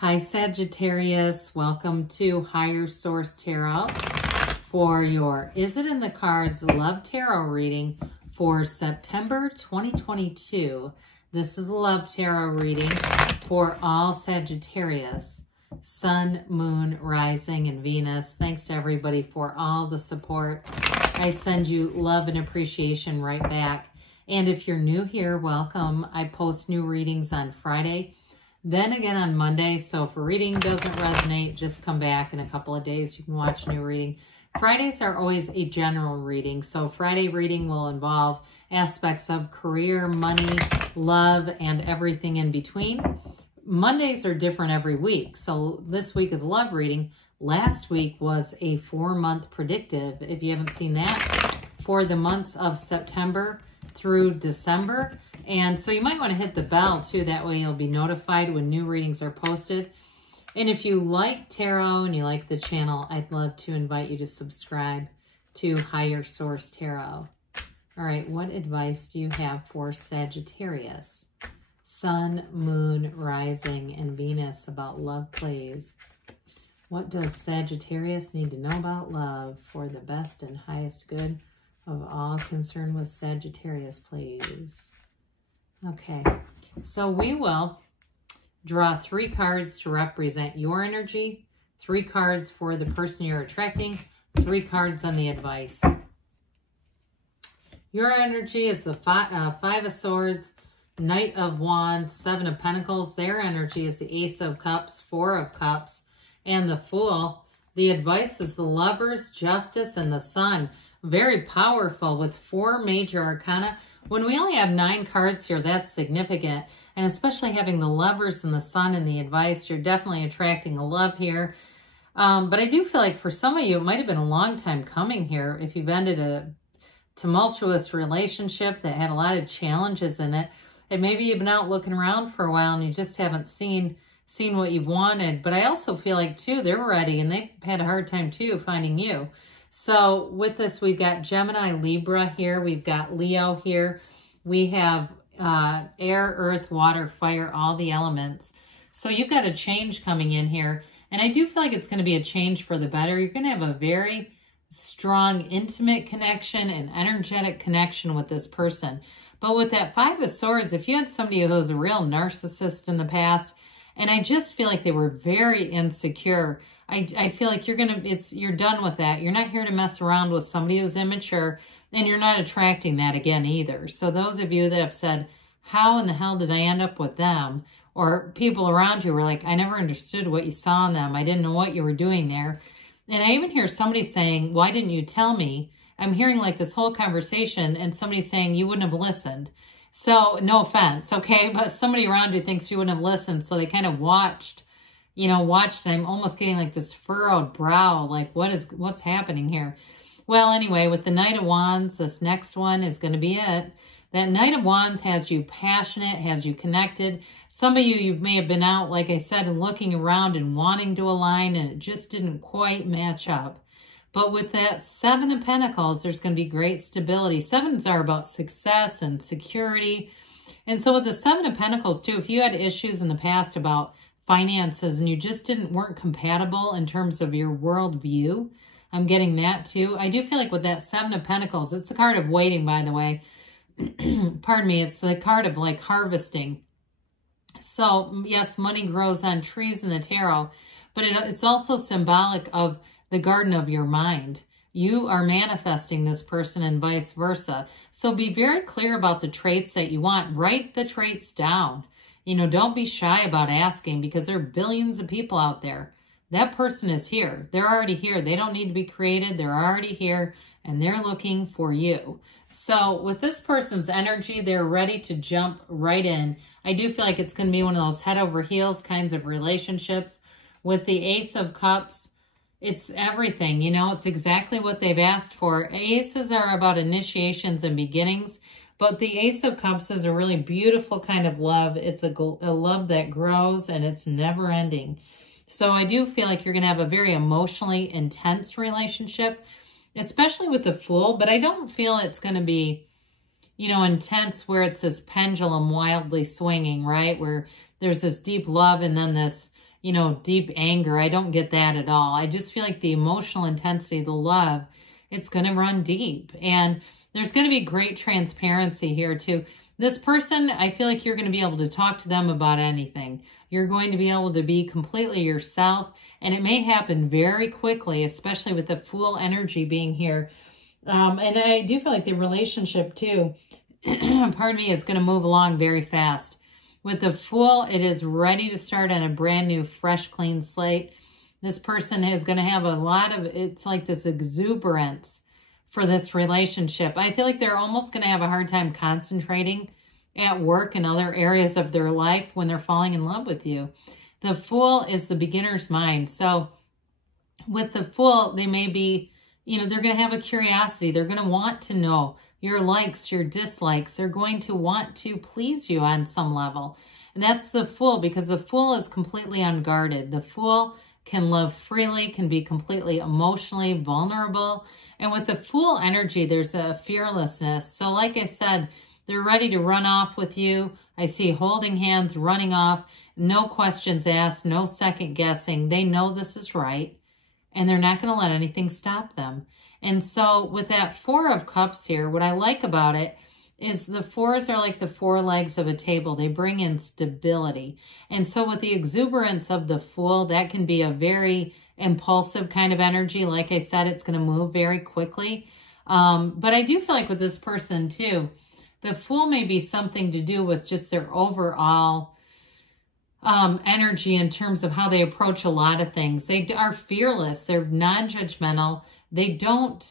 Hi Sagittarius, welcome to Higher Source Tarot for your Is It in the Cards Love Tarot reading for September 2022. This is a Love Tarot reading for all Sagittarius, Sun, Moon, Rising, and Venus. Thanks to everybody for all the support. I send you love and appreciation right back. And if you're new here, welcome. I post new readings on Friday, then again on Monday. So if a reading doesn't resonate, just come back in a couple of days. You can watch a new reading. Fridays are always a general reading. So Friday reading will involve aspects of career, money, love, and everything in between. Mondays are different every week. So this week is a love reading. Last week was a 4-month predictive, if you haven't seen that, for the months of September through December. And so you might want to hit the bell too. That way you'll be notified when new readings are posted. And if you like tarot and you like the channel, I'd love to invite you to subscribe to Higher Source Tarot. All right, what advice do you have for Sagittarius, Sun, Moon, Rising, and Venus about love plays? What does Sagittarius need to know about love for the best and highest good of all concerned with Sagittarius, please? Okay, so we will draw 3 cards to represent your energy, 3 cards for the person you're attracting, 3 cards on the advice. Your energy is the 5 of Swords, Knight of Wands, 7 of Pentacles. Their energy is the Ace of Cups, 4 of Cups, and the Fool. The advice is the Lovers, Justice, and the Sun. Very powerful with 4 major arcana. When we only have 9 cards here, that's significant. And especially having the Lovers and the Sun in the advice, you're definitely attracting a love here. But I do feel like for some of you, it might have been a long time coming here. If you've ended a tumultuous relationship that had a lot of challenges in it, and maybe you've been out looking around for a while and you just haven't seen what you've wanted. But I also feel like, too, they're ready and they've had a hard time, too, finding you. So with this, we've got Gemini, Libra here. We've got Leo here. We have air, earth, water, fire, all the elements. So you've got a change coming in here. And I do feel like it's going to be a change for the better. You're going to have a very strong, intimate connection and energetic connection with this person. But with that 5 of Swords, if you had somebody who was a real narcissist in the past, and I just feel like they were very insecure, I feel like you're done with that. You're not here to mess around with somebody who's immature, and you're not attracting that again either. So those of you that have said, how in the hell did I end up with them? Or people around you were like, I never understood what you saw in them. I didn't know what you were doing there. And I even hear somebody saying, why didn't you tell me? I'm hearing like this whole conversation and somebody saying you wouldn't have listened. So no offense, okay? But somebody around you thinks you wouldn't have listened. So they kind of watched. And I'm almost getting like this furrowed brow. Like what's happening here? Well, anyway, with the Knight of Wands, this next one is going to be it. That Knight of Wands has you passionate, has you connected. Some of you may have been out, like I said, and looking around and wanting to align, and it just didn't quite match up. But with that 7 of Pentacles, there's going to be great stability. 7s are about success and security. And so with the 7 of Pentacles, too, if you had issues in the past about finances and you just weren't compatible in terms of your worldview, I'm getting that, too. I do feel like with that 7 of Pentacles, it's the card of waiting, by the way. Pardon me, it's the card of like harvesting. So, yes, money grows on trees in the tarot, but it's also symbolic of the garden of your mind. You are manifesting this person and vice versa. So be very clear about the traits that you want. Write the traits down. Don't be shy about asking, because there are billions of people out there. That person is here. They're already here. They don't need to be created. They're already here and they're looking for you. So with this person's energy, they're ready to jump right in. I do feel like it's going to be one of those head over heels kinds of relationships. With the Ace of Cups, it's everything, it's exactly what they've asked for. Aces are about initiations and beginnings, but the Ace of Cups is a really beautiful kind of love. It's a love that grows and it's never ending. So I do feel like you're going to have a very emotionally intense relationship, especially with the Fool, but I don't feel it's going to be, intense where it's this pendulum wildly swinging, right? Where there's this deep love and then this you know, deep anger. I don't get that at all. I just feel like the emotional intensity, the love, it's going to run deep. And there's going to be great transparency here too. This person, I feel like you're going to be able to talk to them about anything. You're going to be able to be completely yourself, and it may happen very quickly, especially with the Fool energy being here. And I do feel like the relationship too, pardon me, is going to move along very fast. With the Fool, it is ready to start on a brand new, fresh, clean slate. This person is going to have a lot of, it's like this exuberance for this relationship. I feel like they're almost going to have a hard time concentrating at work and other areas of their life when they're falling in love with you. The Fool is the beginner's mind. So with the Fool, they may be, you know, they're going to have a curiosity. They're going to want to know your likes, your dislikes. They're going to want to please you on some level. And that's the Fool, because the Fool is completely unguarded. The Fool can love freely, can be completely emotionally vulnerable. And with the Fool energy, there's a fearlessness. So like I said, they're ready to run off with you. I see holding hands, running off, no questions asked, no second guessing. They know this is right, and they're not going to let anything stop them. And so with that Four of Cups here, what I like about it is the fours are like the four legs of a table. They bring in stability. And so with the exuberance of the Fool, that can be a very impulsive kind of energy. Like I said, it's going to move very quickly. But I do feel like with this person too, the Fool may be something to do with just their overall energy in terms of how they approach a lot of things. They are fearless. They're non-judgmental. They don't,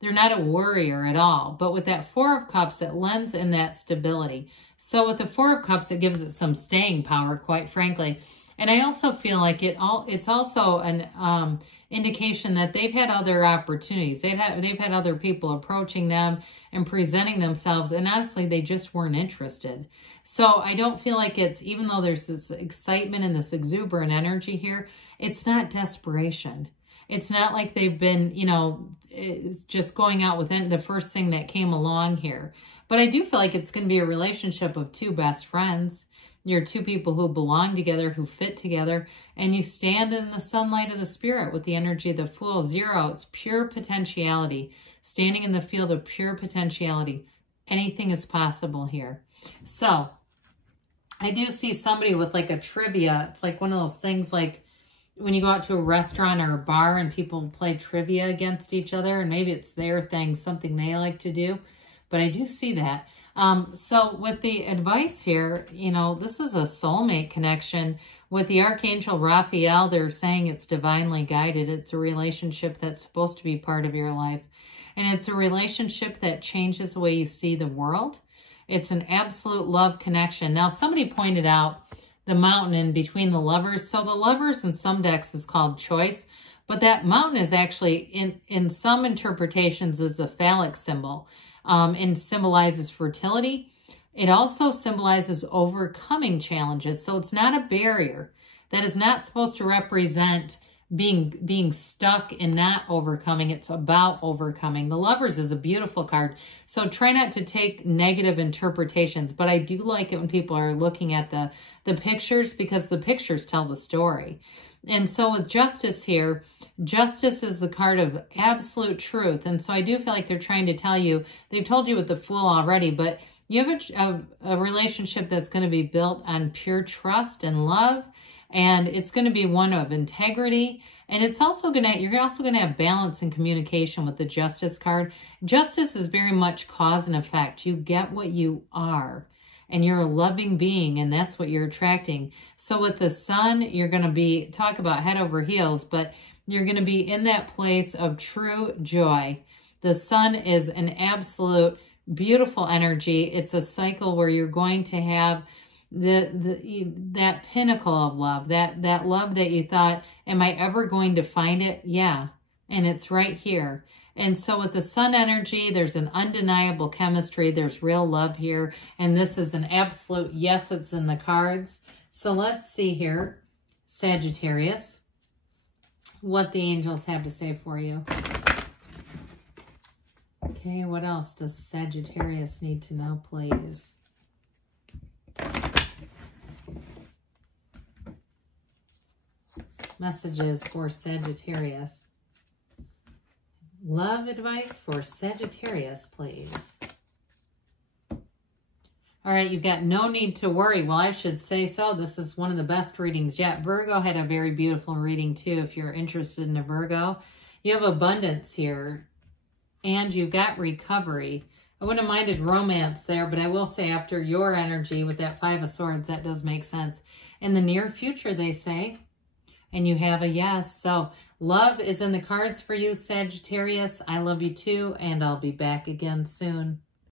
they're not a worrier at all. But with that Four of Cups, it lends in that stability. So with the Four of Cups, it gives it some staying power, quite frankly. And I also feel like it's also an indication that they've had other opportunities. They've had other people approaching them and presenting themselves, and honestly, they just weren't interested. So I don't feel like it's, even though there's this excitement and this exuberant energy here, it's not desperation. It's not like they've been, you know, just going out with the first thing that came along here. But I do feel like it's going to be a relationship of two best friends. You're two people who belong together, who fit together, and you stand in the sunlight of the spirit with the energy of the Fool. Zero, it's pure potentiality. Standing in the field of pure potentiality. Anything is possible here. So, I do see somebody with like a trivia. It's like one of those things like when you go out to a restaurant or a bar and people play trivia against each other, and maybe it's their thing, something they like to do. But I do see that. So with the advice here, you know, this is a soulmate connection. With the Archangel Raphael, they're saying it's divinely guided. It's a relationship that's supposed to be part of your life. And it's a relationship that changes the way you see the world. It's an absolute love connection. Now, somebody pointed out the mountain in between the lovers. So the lovers in some decks is called choice, but that mountain is actually, in some interpretations, is a phallic symbol and symbolizes fertility. It also symbolizes overcoming challenges. So it's not a barrier. That is not supposed to represent being stuck and not overcoming. It's about overcoming. The Lovers is a beautiful card. So try not to take negative interpretations, but I do like it when people are looking at the pictures, because the pictures tell the story. And so with Justice here, Justice is the card of absolute truth. And so I do feel like they're trying to tell you, they've told you with the Fool already, but you have a relationship that's going to be built on pure trust and love. And it's going to be one of integrity. And it's also you're also going to have balance and communication with the Justice card. Justice is very much cause and effect. You get what you are. And you're a loving being, and that's what you're attracting. So with the Sun, you're going to talk about head over heels, but you're going to be in that place of true joy. The Sun is an absolute beautiful energy. It's a cycle where you're going to have that pinnacle of love, that love that you thought, am I ever going to find it? Yeah, and it's right here. And so with the Sun energy, there's an undeniable chemistry. There's real love here. And this is an absolute yes, it's in the cards. So let's see here, Sagittarius, what the angels have to say for you. Okay, what else does Sagittarius need to know, please? Messages for Sagittarius. Love advice for Sagittarius, please. All right, you've got no need to worry. Well, I should say so. This is one of the best readings yet. Virgo had a very beautiful reading too, if you're interested in a Virgo. You have abundance here, and you've got recovery. I wouldn't have minded romance there, but I will say after your energy with that Five of Swords, that does make sense. In the near future, they say, and you have a yes. So love is in the cards for you, Sagittarius. I love you too, and I'll be back again soon.